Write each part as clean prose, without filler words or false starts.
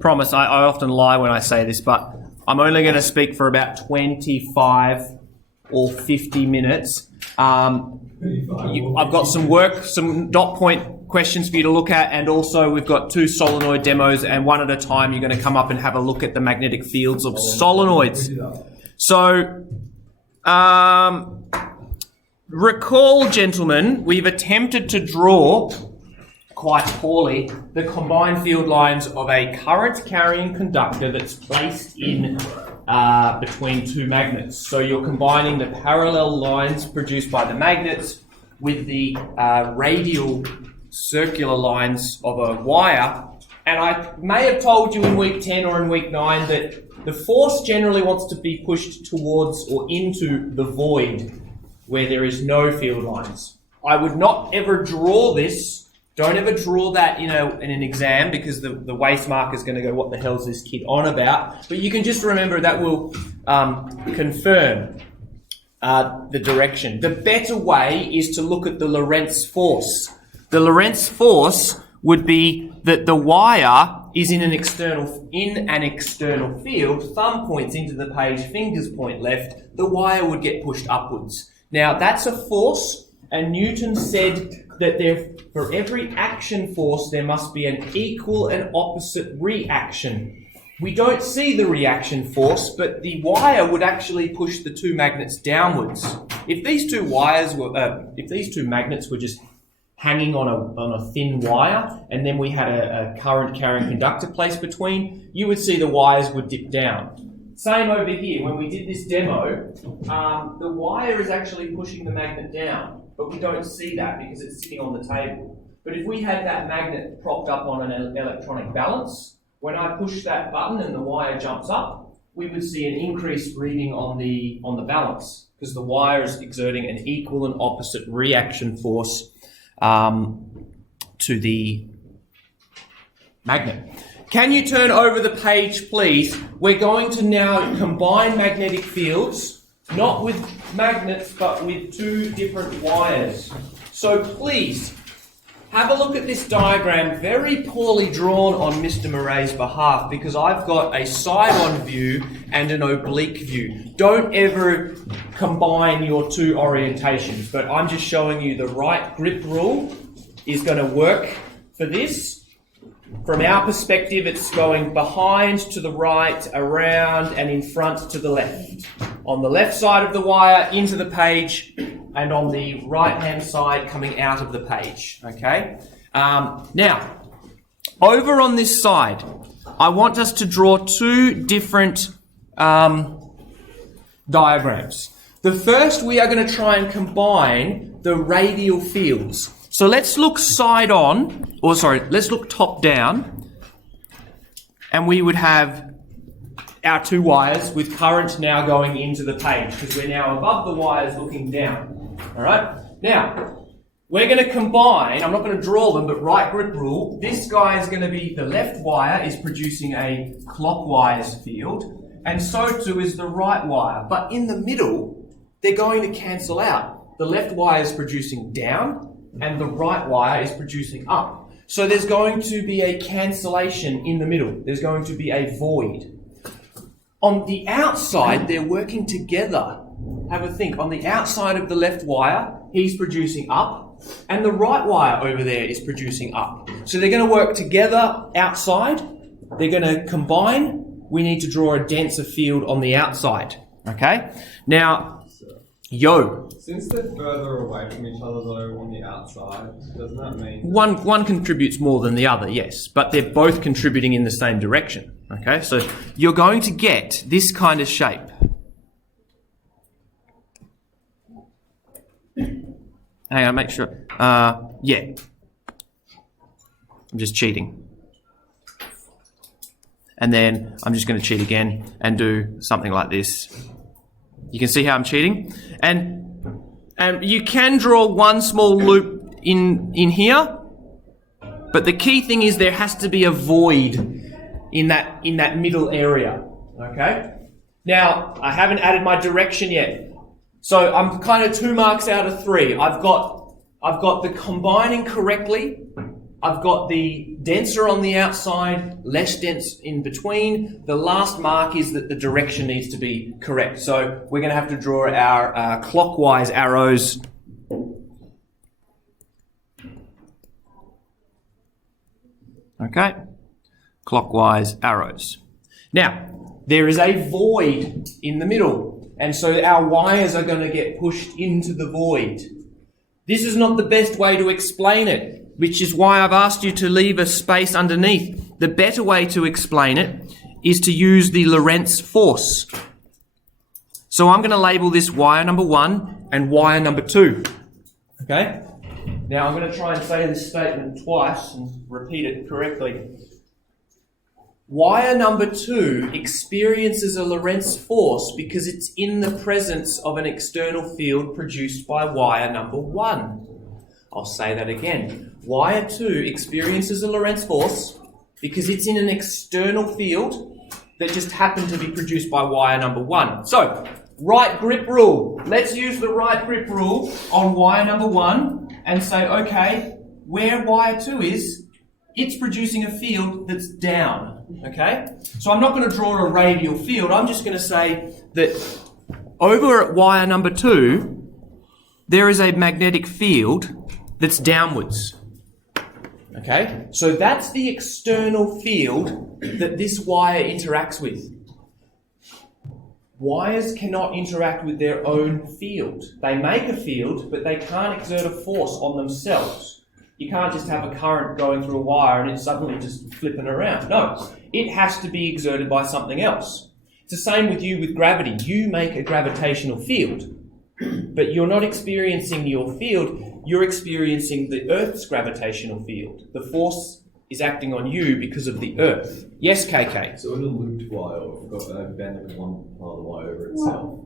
promise, I often lie when I say this, but I'm only going to speak for about 25 or 50 minutes. I've got some dot point questions for you to look at, and also we've got 2 solenoid demos, and one at a time you're going to come up and have a look at the magnetic fields of solenoids. So, recall, gentlemen, we've attempted to draw quite poorly the combined field lines of a current carrying conductor that's placed in between 2 magnets. So you're combining the parallel lines produced by the magnets with the radial circular lines of a wire. And I may have told you in week 10 or in week 9 that the force generally wants to be pushed towards or into the void where there is no field lines. I would not ever draw this. Don't ever draw that in an exam, because the waste marker is going to go, what the hell is this kid on about? But you can just remember that will confirm the direction. The better way is to look at the Lorentz force. The Lorentz force would be that the wire is in an external field, thumb points into the page, fingers point left, the wire would get pushed upwards. Now that's a force, and Newton said that for every action force there must be an equal and opposite reaction. We don't see the reaction force, but the wire would actually push the 2 magnets downwards. If these 2 magnets were just hanging on a thin wire, and then we had a current carrying conductor placed between, you would see the wires would dip down. Same over here. When we did this demo, the wire is actually pushing the magnet down, but we don't see that because it's sitting on the table. But if we had that magnet propped up on an electronic balance, when I push that button and the wire jumps up, we would see an increased reading on the balance, because the wire is exerting an equal and opposite reaction force to the magnet. Can you turn over the page, please? We're going to now combine magnetic fields, not with magnets, but with 2 different wires. So please, have a look at this diagram, very poorly drawn on Mr. Murray's behalf, because I've got a side-on view and an oblique view. Don't ever combine your 2 orientations, but I'm just showing you the right grip rule is going to work for this. From our perspective, it's going behind to the right, around, and in front to the left. On the left side of the wire, into the page, and on the right-hand side, coming out of the page. Okay? Now, over on this side, I want us to draw 2 different diagrams. The first, we are going to try and combine the radial fields. So let's look let's look top down, and we would have our 2 wires with current now going into the page, because we're now above the wires looking down. All right? Now, we're going to combine, I'm not going to draw them, but right grip rule, this guy is going to be, the left wire is producing a clockwise field, and so too is the right wire. But in the middle, they're going to cancel out. The left wire is producing down, and the right wire is producing up. So there's going to be a cancellation in the middle. There's going to be a void. On the outside, they're working together. Have a think. On the outside of the left wire, he's producing up, and the right wire over there is producing up. So they're going to work together outside. They're going to combine. We need to draw a denser field on the outside. Okay? Now, since they're further away from each other though on the outside, doesn't that mean... One contributes more than the other, yes, but they're both contributing in the same direction. Okay, so you're going to get this kind of shape. Hang on, make sure. Yeah. I'm just cheating. And then I'm just going to cheat again and do something like this. You can see how I'm cheating. And you can draw one small loop in here, but the key thing is there has to be a void in that middle area. Okay? Now, I haven't added my direction yet. So I'm kind of 2 marks out of 3. I've got the combining correctly, I've got the denser on the outside, less dense in between. The last mark is that the direction needs to be correct. So we're going to have to draw our clockwise arrows. Okay, clockwise arrows. Now, there is a void in the middle, and so our wires are going to get pushed into the void. This is not the best way to explain it, which is why I've asked you to leave a space underneath. The better way to explain it is to use the Lorentz force. So I'm going to label this wire number 1 and wire number 2. Okay? Now I'm going to try and say this statement twice and repeat it correctly. Wire number 2 experiences a Lorentz force because it's in the presence of an external field produced by wire number 1. I'll say that again. Wire 2 experiences a Lorentz force because it's in an external field that just happened to be produced by wire number 1. So, right grip rule. Let's use the right grip rule on wire number 1 and say, okay, where wire 2 is, it's producing a field that's down. Okay? So I'm not going to draw a radial field. I'm just going to say that over at wire number 2, there is a magnetic field that's downwards. Okay? So that's the external field that this wire interacts with. Wires cannot interact with their own field. They make a field, but they can't exert a force on themselves. You can't just have a current going through a wire and it's suddenly just flipping around. No, it has to be exerted by something else. It's the same with you with gravity. You make a gravitational field, but you're not experiencing your field, you're experiencing the Earth's gravitational field. The force is acting on you because of the Earth. Yes, KK? So in a looped wire, if we've got a bent of one part of the wire over itself,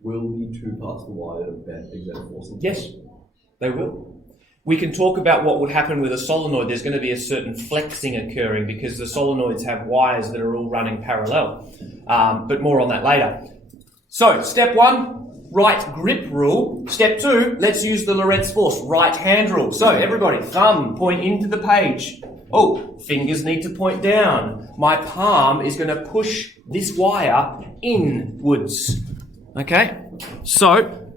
will the two parts of the wire that are bent exert force? Yes, they will. We can talk about what would happen with a solenoid. There's going to be a certain flexing occurring because the solenoids have wires that are all running parallel. But more on that later. So, step 1, right grip rule. Step 2, let's use the Lorentz force, right hand rule. So, everybody, thumb, point into the page. Oh, fingers need to point down. My palm is going to push this wire inwards. Okay? So,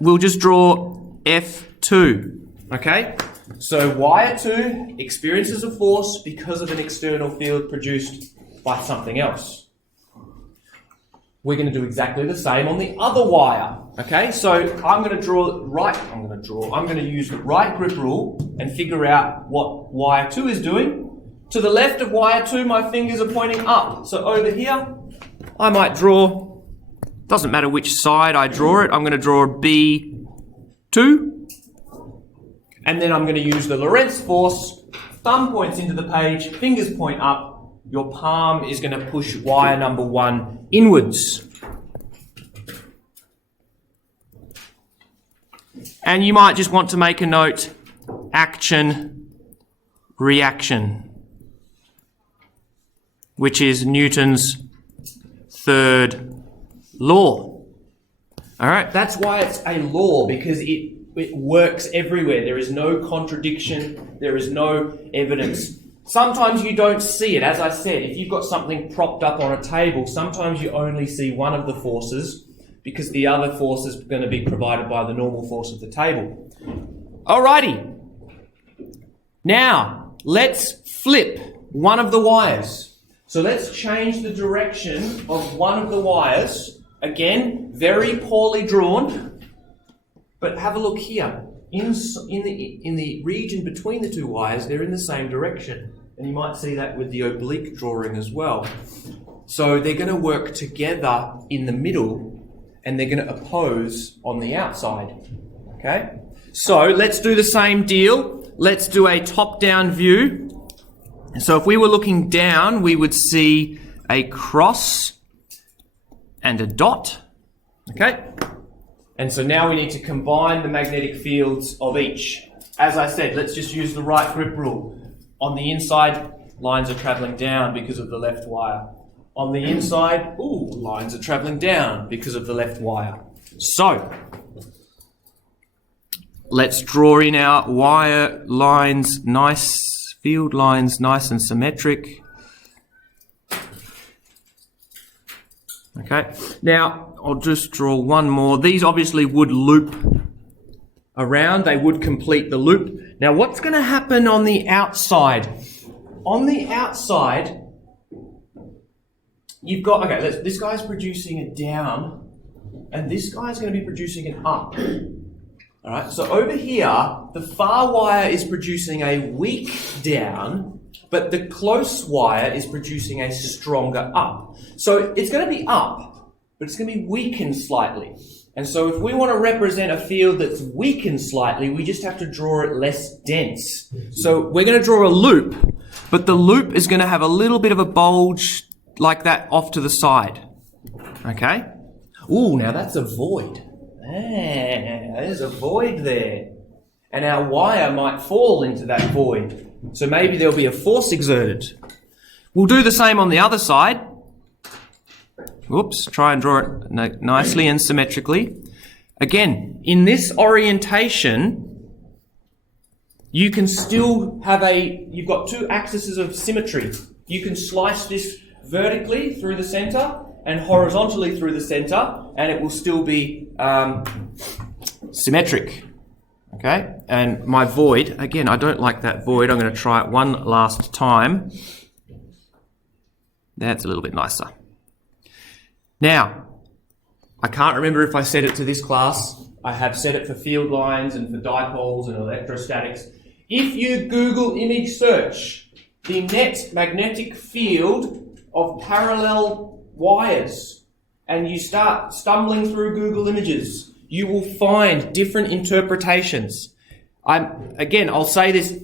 we'll just draw F2. Okay? So, wire 2 experiences a force because of an external field produced by something else. We're going to do exactly the same on the other wire. Okay, so I'm going to use the right grip rule and figure out what wire 2 is doing. To the left of wire 2, my fingers are pointing up. So over here, I might draw, doesn't matter which side I draw it, I'm going to draw B2. And then I'm going to use the Lorentz force. Thumb points into the page, fingers point up. Your palm is going to push wire number 1 inwards. And you might just want to make a note, action, reaction, which is Newton's third law. All right, that's why it's a law, because it works everywhere. There is no contradiction. There is no evidence. Sometimes you don't see it. As I said, if you've got something propped up on a table, sometimes you only see one of the forces because the other force is going to be provided by the normal force of the table. Alrighty. Now, let's flip one of the wires. So let's change the direction of one of the wires. Again, very poorly drawn, but have a look here. In the region between the two wires, they're in the same direction. And you might see that with the oblique drawing as well. So they're going to work together in the middle and they're going to oppose on the outside. Okay? So let's do the same deal. Let's do a top-down view. So if we were looking down, we would see a cross and a dot. Okay? And so now we need to combine the magnetic fields of each. As I said, let's just use the right grip rule. On the inside, lines are travelling down because of the left wire. On the inside, lines are travelling down because of the left wire. So, let's draw in our wire lines, nice field lines, nice and symmetric. Okay, now I'll just draw one more. These obviously would loop around, they would complete the loop. Now what's going to happen on the outside? On the outside, you've got, okay, this guy's producing a down, and this guy's going to be producing an up. All right, so over here, the far wire is producing a weak down, but the close wire is producing a stronger up. So it's going to be up, but it's going to be weakened slightly. And so if we want to represent a field that's weakened slightly, we just have to draw it less dense. So we're going to draw a loop, but the loop is going to have a little bit of a bulge like that off to the side. Okay? Ooh, now that's a void. There's a void there. And our wire might fall into that void. So maybe there'll be a force exerted. We'll do the same on the other side. Whoops, try and draw it nicely and symmetrically. Again, in this orientation, you can still have you've got two axes of symmetry. You can slice this vertically through the center and horizontally through the center, and it will still be symmetric. Okay, and my void, again, I don't like that void. I'm going to try it one last time. That's a little bit nicer. Now, I can't remember if I said it to this class. I have said it for field lines and for dipoles and electrostatics. If you Google image search the net magnetic field of parallel wires and you start stumbling through Google Images, you will find different interpretations. I'll say this,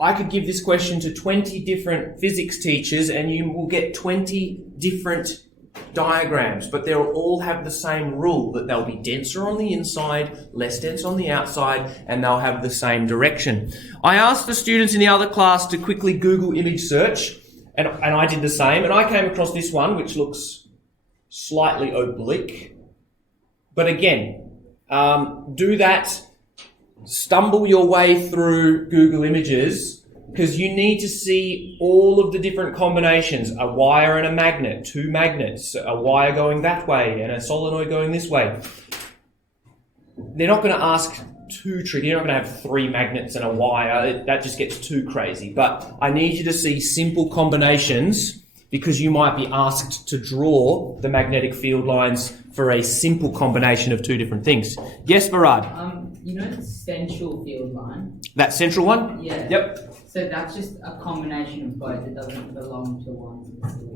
I could give this question to 20 different physics teachers and you will get 20 different diagrams, but they'll all have the same rule, that they'll be denser on the inside, less dense on the outside, and they'll have the same direction. I asked the students in the other class to quickly Google image search, and I did the same, and I came across this one, which looks slightly oblique. But again, do that, stumble your way through Google Images, because you need to see all of the different combinations, a wire and a magnet, two magnets, a wire going that way and a solenoid going this way. They're not going to ask too tricky. You're not going to have three magnets and a wire. That just gets too crazy. But I need you to see simple combinations because you might be asked to draw the magnetic field lines for a simple combination of two different things. Yes, Farad? You know the central field line? That central one? Yeah. Yep. So that's just a combination of both. It doesn't belong to one specific.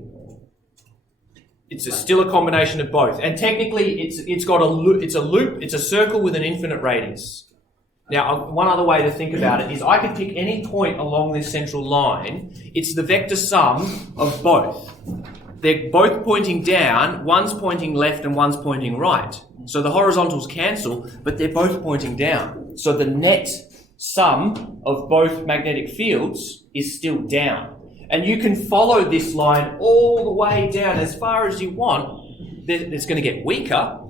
It's still a combination of both, and technically, it's got a loop. It's a loop. It's a circle with an infinite radius. Now, one other way to think about it is I could pick any point along this central line. It's the vector sum of both. They're both pointing down. One's pointing left and one's pointing right. So the horizontals cancel, but they're both pointing down. So the net sum of both magnetic fields is still down. And you can follow this line all the way down as far as you want. It's going to get weaker.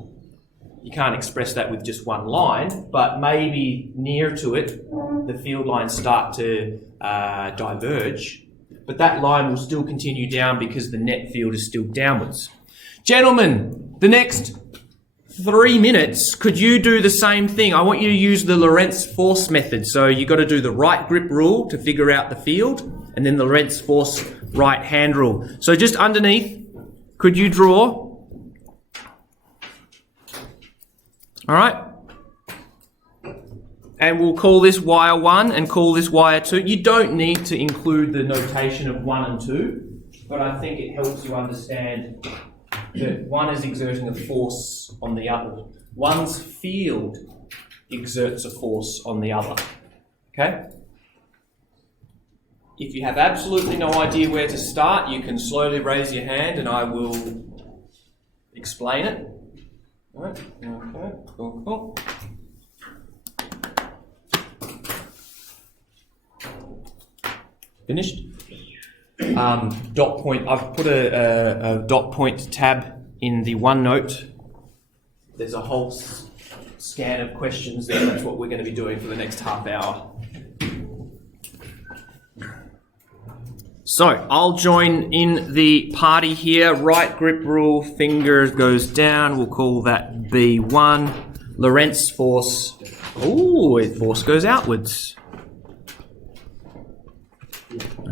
You can't express that with just one line, but maybe near to it, the field lines start to diverge. But that line will still continue down because the net field is still downwards. Gentlemen, the next 3 minutes, could you do the same thing? I want you to use the Lorentz force method. So you've got to do the right grip rule to figure out the field, and then the Lorentz force right hand rule. So just underneath, could you draw? All right. And we'll call this wire 1 and call this wire 2. You don't need to include the notation of 1 and 2, but I think it helps you understand that one is exerting a force on the other. One's field exerts a force on the other. Okay? If you have absolutely no idea where to start, you can slowly raise your hand and I will explain it. All right. Okay. Cool. Finished? Dot point. I've put a dot point tab in the OneNote. There's a whole scan of questions there. That's what we're going to be doing for the next half hour. So I'll join in the party here. Right grip rule, finger goes down. We'll call that B1. Lorentz force. Ooh, force goes outwards.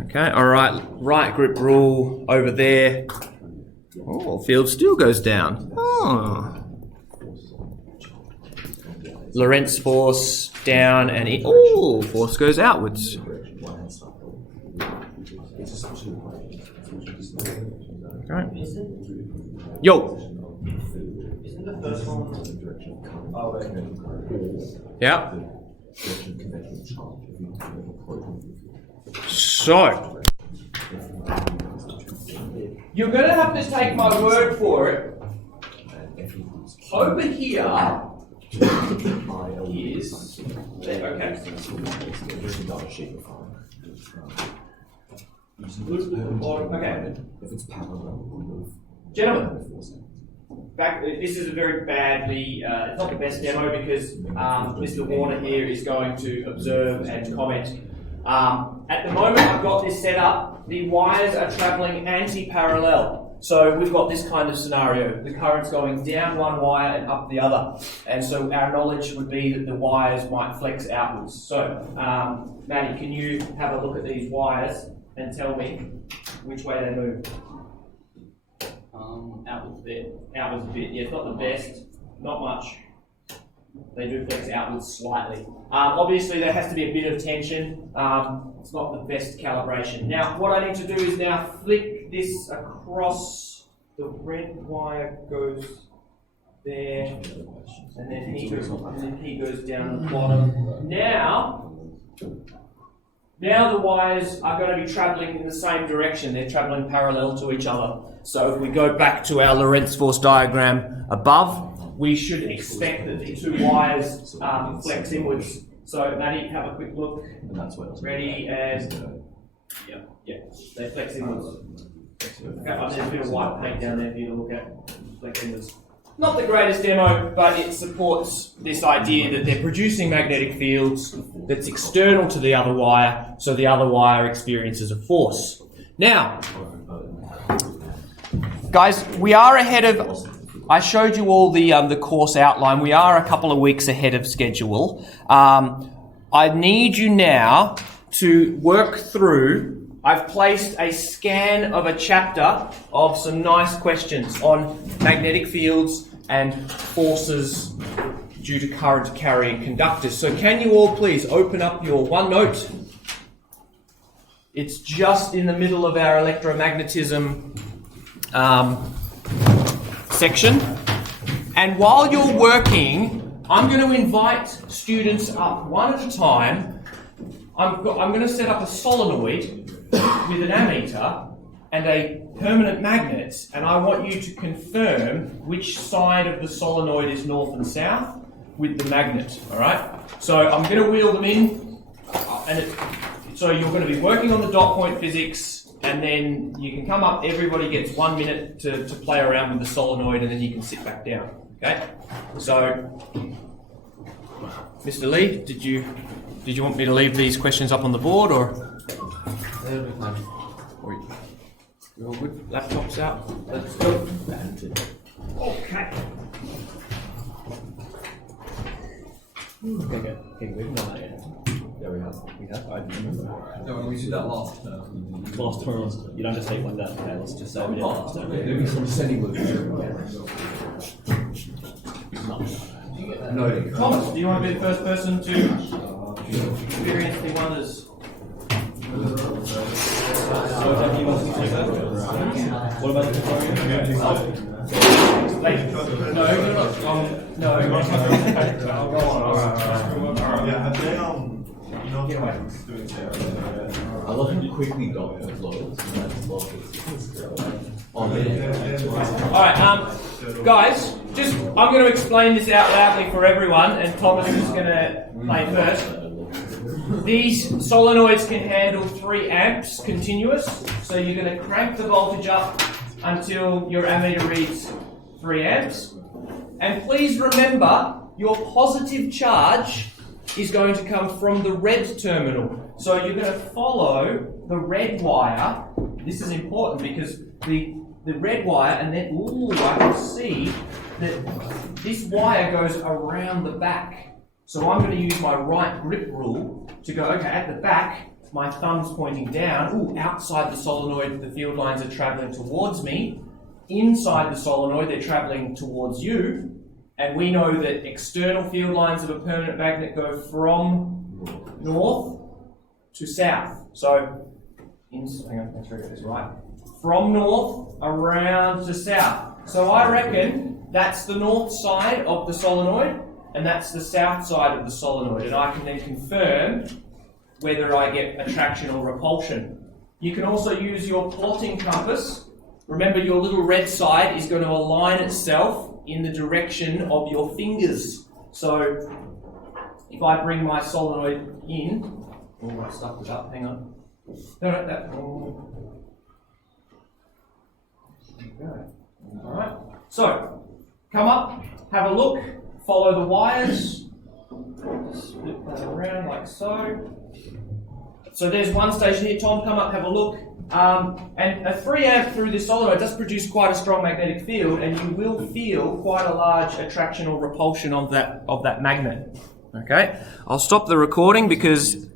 Okay, all right. Right grip rule over there. Oh, field still goes down. Oh. Lorentz force down and in. Oh, force goes outwards. Right. Yo. Yeah. So, you're going to have to take my word for it. Over here is okay. Okay. Gentlemen, this is a very badly, it's not the best demo because Mr. Warner here is going to observe and comment. At the moment I've got this set up, the wires are travelling anti-parallel. So we've got this kind of scenario. The current's going down one wire and up the other. And so our knowledge would be that the wires might flex outwards. So, Maddie, can you have a look at these wires and tell me which way they move? Outwards a bit. Outwards a bit. Yeah, it's not the best. Not much. They do flex outwards slightly. Obviously, there has to be a bit of tension. It's not the best calibration. Now, what I need to do is now flick this across. The red wire goes there, and then he goes down the bottom. Now the wires are going to be travelling in the same direction. They're travelling parallel to each other. So if we go back to our Lorentz force diagram above, we should expect that the two wires flex inwards. So Maddie, have a quick look. Ready and yeah, they flex inwards. Okay, there's a bit of white paint down there for you to look at. Flex inwards. Not the greatest demo, but it supports this idea that they're producing magnetic fields that's external to the other wire, so the other wire experiences a force. Now, guys, we are ahead of. I showed you all the course outline. We are a couple of weeks ahead of schedule. I need you now to work through. I've placed a scan of a chapter of some nice questions on magnetic fields and forces due to current carrying conductors. So can you all please open up your OneNote? It's just in the middle of our electromagnetism section. And while you're working, I'm going to invite students up one at a time. I'm going to set up a solenoid with an ammeter and a permanent magnet, and I want you to confirm which side of the solenoid is north and south with the magnet, all right? So I'm going to wheel them in, so you're going to be working on the dot point physics, and then you can come up, everybody gets 1 minute to play around with the solenoid, and then you can sit back down, okay? So, Mr. Lee, did you want me to leave these questions up on the board, or? You're all good? Laptops out? Let's go. Okay. Okay, we've done that yet. Yeah, we have. I remember. No, we did that last term. Last term, you don't just take like that. Okay, let's just say we did last term. There'll be some sending loop. No. Thomas, do you want to be the first person to experience the wonders? What about the tutorial? No. I'll go on. Yeah, have they, Get away. I love how quickly got the flows. Alright, guys, I'm going to explain this out loudly for everyone, and Thomas is going to play first. These solenoids can handle 3 amps continuous, so you're going to crank the voltage up until your ammeter reads 3 amps. And please remember your positive charge is going to come from the red terminal. So you're going to follow the red wire. This is important because the red wire, and then, I can see that this wire goes around the back. So I'm going to use my right grip rule to go, okay, at the back, my thumb's pointing down. Outside the solenoid, the field lines are traveling towards me. Inside the solenoid, they're traveling towards you. And we know that external field lines of a permanent magnet go from north to south. So, hang on, let's get this right. From north around to south. So I reckon that's the north side of the solenoid, and that's the south side of the solenoid. And I can then confirm whether I get attraction or repulsion. You can also use your plotting compass. Remember, your little red side is going to align itself in the direction of your fingers. So if I bring my solenoid in, I stuffed it up, hang on. No, that. There we go. Alright, so come up, have a look, follow the wires, split that around like so. So there's one station here. Tom, come up, have a look. And a 3 amp through this solenoid does produce quite a strong magnetic field, and you will feel quite a large attraction or repulsion of that magnet. Okay, I'll stop the recording because